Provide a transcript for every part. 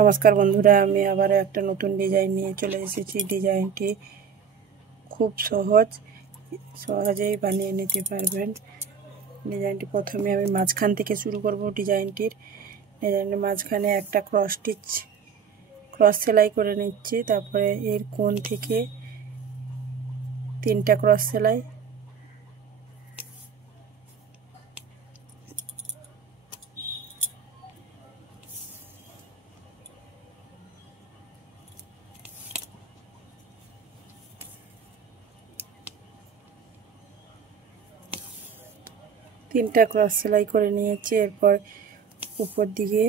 নমস্কার বন্ধুরা, আমি আবারও একটা নতুন ডিজাইন নিয়ে চলে এসেছি। ডিজাইনটি খুব সহজেই বানিয়ে নিতে পারবেন। ডিজাইনটি প্রথমে আমি মাঝখান থেকে শুরু করব। ডিজাইনের মাঝখানে একটা ক্রস সেলাই করে নিচ্ছি। তারপরে এর কোণ থেকে 3টা ক্রস সেলাই, করে নিয়েছি। এরপর উপর দিকে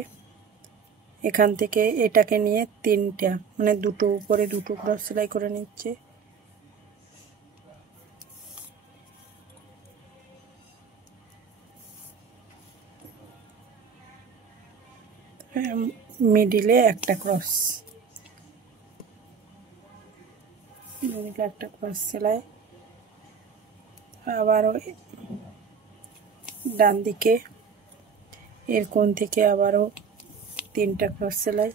এখান থেকে এটাকে নিয়ে 3টা মানে দুটো উপরে দুটো ক্রস সেলাই করে নিচ্ছে। মিডিলে একটা ক্রস সেলাই, আবারও ডান দিকে এর কোণ থেকে আবারও 3টা ক্রস সেলাই,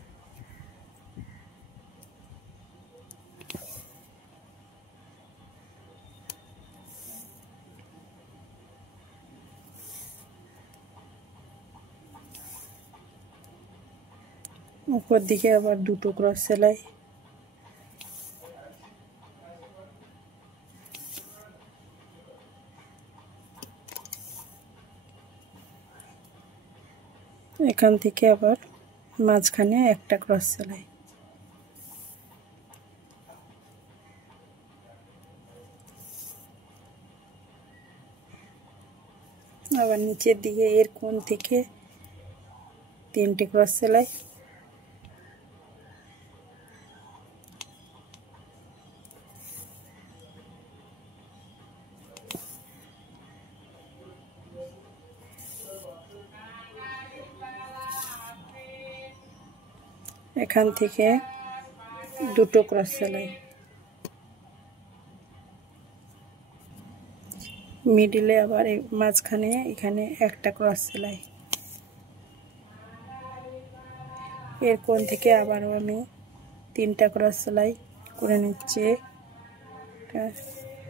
উপর দিকে আবার দুটো ক্রস সেলাই, এখান থেকে আবার মাঝখানে একটা ক্রস সেলাই। আবার নিচের দিকে এর কোণ থেকে 3টে ক্রস সেলাই, এখান থেকে দুটো ক্রস সেলাই, মিডিলে আবার মাঝখানে এখানে একটা ক্রস সেলাই। এর কোণ থেকে আবারও আমি 3টা ক্রস সেলাই করে নিচ্ছি।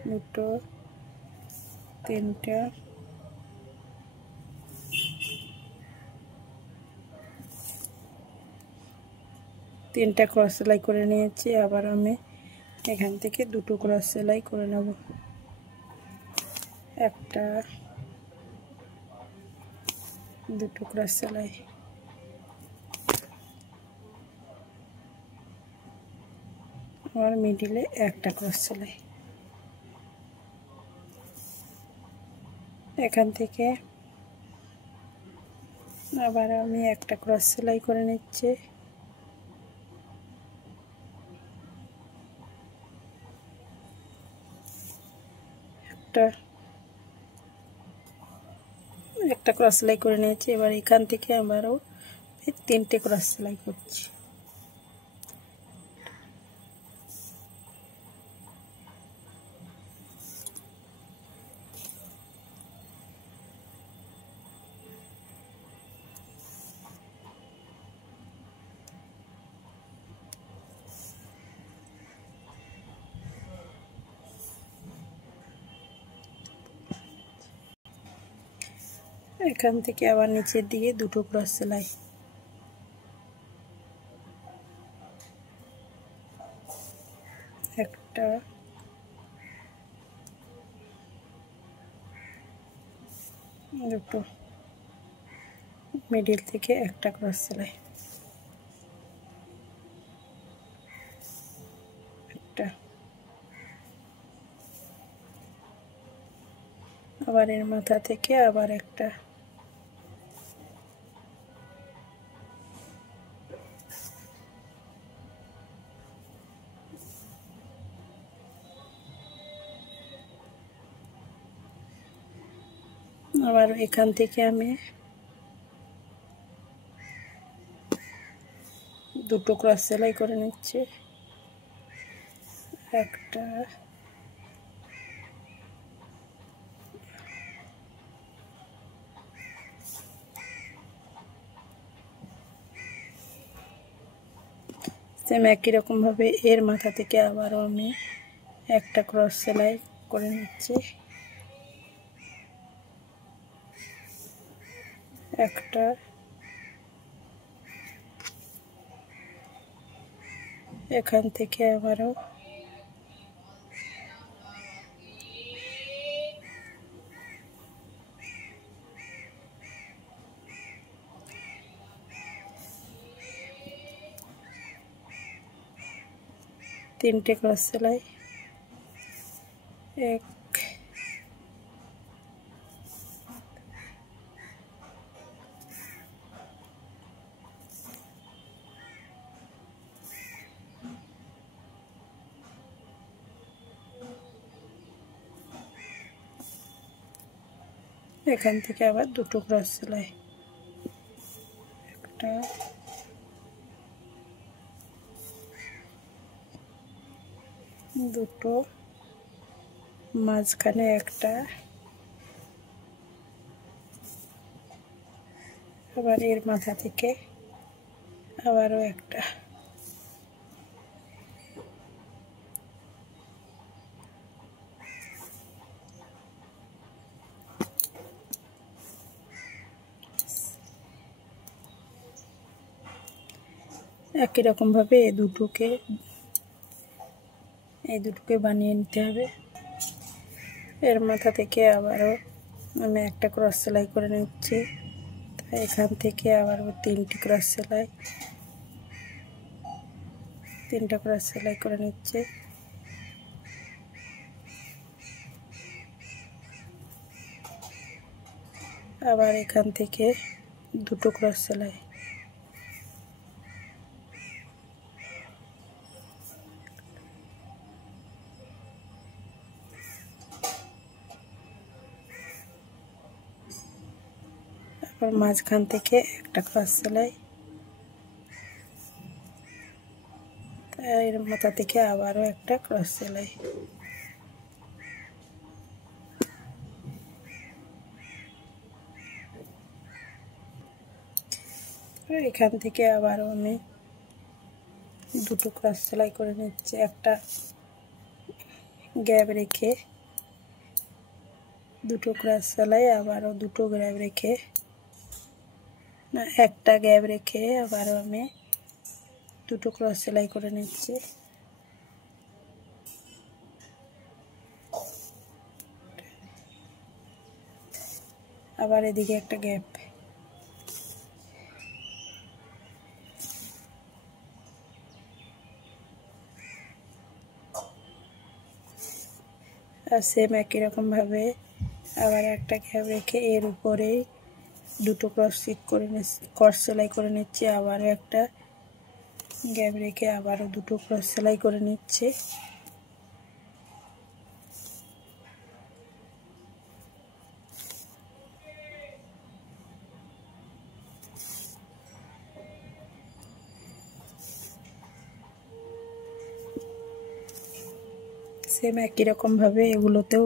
দুটো, 3টা, ক্রস সেলাই করে নিয়েছি। আবার আমি এখান থেকে দুটো ক্রস সেলাই করে নেব। একটা, দুটো ক্রস সেলাই, আর মিডিলে একটা ক্রস সেলাই। এখান থেকে আবার আমি একটা ক্রস সেলাই করে নিচ্ছি। একটা ক্রস সেলাই করে নিয়েছি। এবার এখান থেকে আবারও 3টে ক্রস সেলাই করছি। এখান থেকে আবার নিচের দিকে দুটো ক্রস সেলাই, একটা, দুটো, মিডিল থেকে একটা ক্রস সেলাই, একটা, আবার এর মাথা থেকে আবার একটা, আবার এখান থেকে আমি দুটো ক্রস সেলাই করে নিচ্ছি। একটা, সেম একই রকমভাবে এর মাথা থেকে আবারও আমি একটা ক্রস সেলাই করে নিচ্ছি। একটা, এখান থেকে আবারও তিনটে ক্রস সেলাই, এক, এখান থেকে আবার দুটো ক্রস সেলাই, একটা, দুটো, মাঝখানে একটা, আবার এর মাথা থেকে আবারও একটা। একই রকমভাবে এই দুটোকে বানিয়ে নিতে হবে। এর মাথা থেকে আবারও আমি একটা ক্রস সেলাই করে নিচ্ছি। এখান থেকে আবারও তিনটা ক্রস সেলাই করে নিচ্ছি। আবার এখান থেকে দুটো ক্রস সেলাই, আবার মাঝখান থেকে একটা ক্রস সেলাই, এর মাথা থেকে আবারও একটা ক্রস সেলাই। এখান থেকে আবারও আমি দুটো ক্রস সেলাই করে নিচ্ছি, একটা গ্যাপ রেখে দুটো ক্রস সেলাই, আবারও দুটো গ্যাপ রেখে, না একটা গ্যাপ রেখে আবারও আমি দুটো ক্রস সেলাই করে নিচ্ছি। আবার এদিকে একটা গ্যাপ, আর সেম একই রকমভাবে আবার একটা গ্যাপ রেখে এর উপরেই দুটো ক্রস সেলাই করে নিচ্ছি। আবারও একটা গ্যাপ রেখে আবারও দুটো ক্রস সেলাই করে নিচ্ছি। সেম একই রকমভাবে এগুলোতেও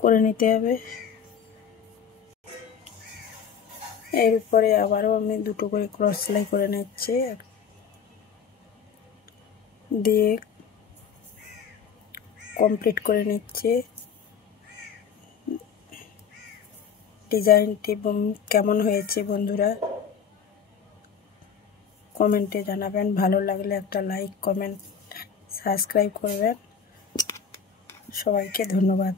করে নিতে হবে। এর উপরে আবারও আমি দুটো করে ক্রস সেলাই করে নিচ্ছি, দিয়ে কমপ্লিট করে নিচ্ছি। ডিজাইনটি কেমন হয়েছে বন্ধুরা কমেন্টে জানাবেন। ভালো লাগলে একটা লাইক, কমেন্ট, সাবস্ক্রাইব করবেন। সবাইকে ধন্যবাদ।